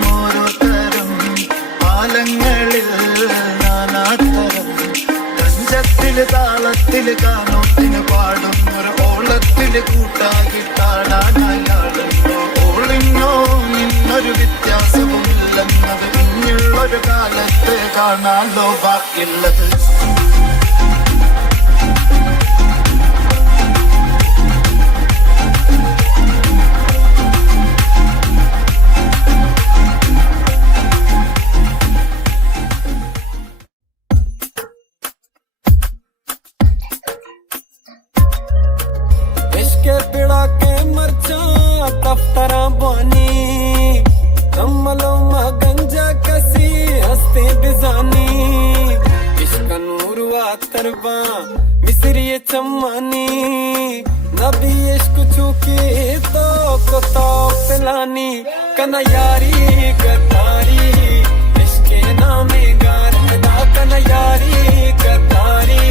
ഓരോരുത്തരും ആലങ്ങളിൽ നാനാത്തരം കഞ്ചത്തില് താളത്തില് കാനോത്തിന് പാടും ഒരു ഓളത്തില് കൂട്ടാകിട്ടാടാനയാളുണ്ടോ ഓളിന്നോ നിന്നൊരു വ്യത്യാസവുമില്ലെന്നത് ഇനിയുള്ളൊരു കാലത്ത് കാണാലോ ബാക്കിയുള്ളത്. पिड़ा के मरचा दफ्तरा बानी कमलों मा गंजा कसी हस्ते बिजानी इश्क नूरुआ तरबा मिसरी चम्मानी नबी इश्क चुकी तो को पिलानी कना यारी गद्दारी इश्के नामे गार अदा कना यारी गद्दारी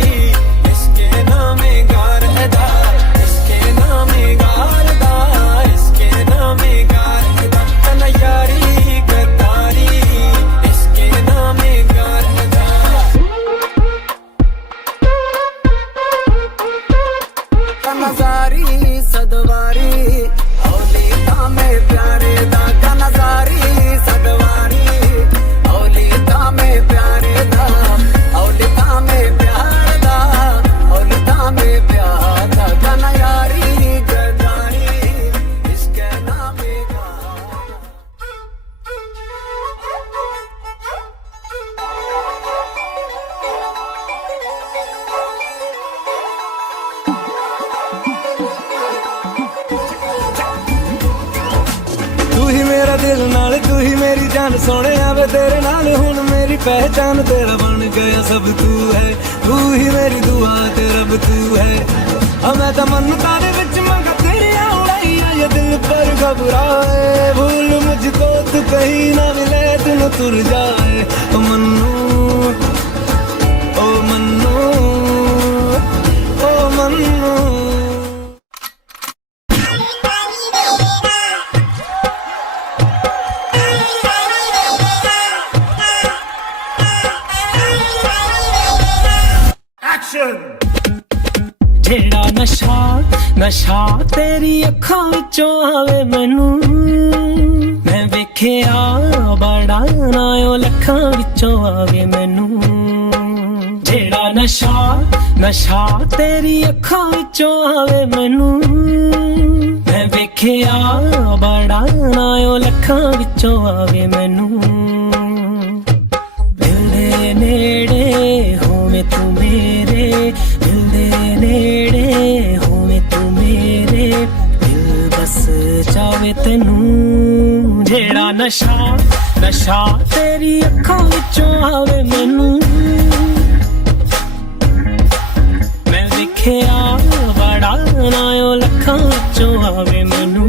इश्के नामे गार अदा दिल नाल तू ही मेरी जान सोने आवे तेरे नाल हुन मेरी पहचान तेरा बन गया सब तू है तू ही मेरी दुआ तेरा रब तू है मैं तो मन तारे विच मंगा तेरी उड़ाई ये दिल पर घबराए भूल मुझको तू कहीं ना मिले तू न तुर जाए ओ मन्नू ओ मन्नू ओ मन्नू जेड़ा नशा नशा तेरी अखां विचों आवे मैनू मैं वेखिया बड़ा ना ओ लखां विचों आवे मैनू जेड़ा नशा नशा तेरी अखां विचों आवे मैनू मैं वेखिया बड़ा ना ओ लखां विचों आवे मैनू दिल दे नेड़े होवे तू मेरे दिल दे नेड़े होवे तू मेरे दिल बस जावे तेनू जेड़ा नशा नशा तेरी अखां विचों आवे मैनू मैं वेखिया बड़ा ना ओ लखां विचों आवे मैनू